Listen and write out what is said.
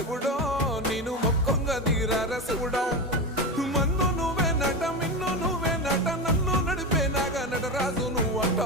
శివుడో నేను మొక్కంగా దిగిరార శివుడో మన్ను నువ్వే నట మిన్ను నువ్వే నట నన్ను నడిపే నాగా నటరాజు నువ్వంట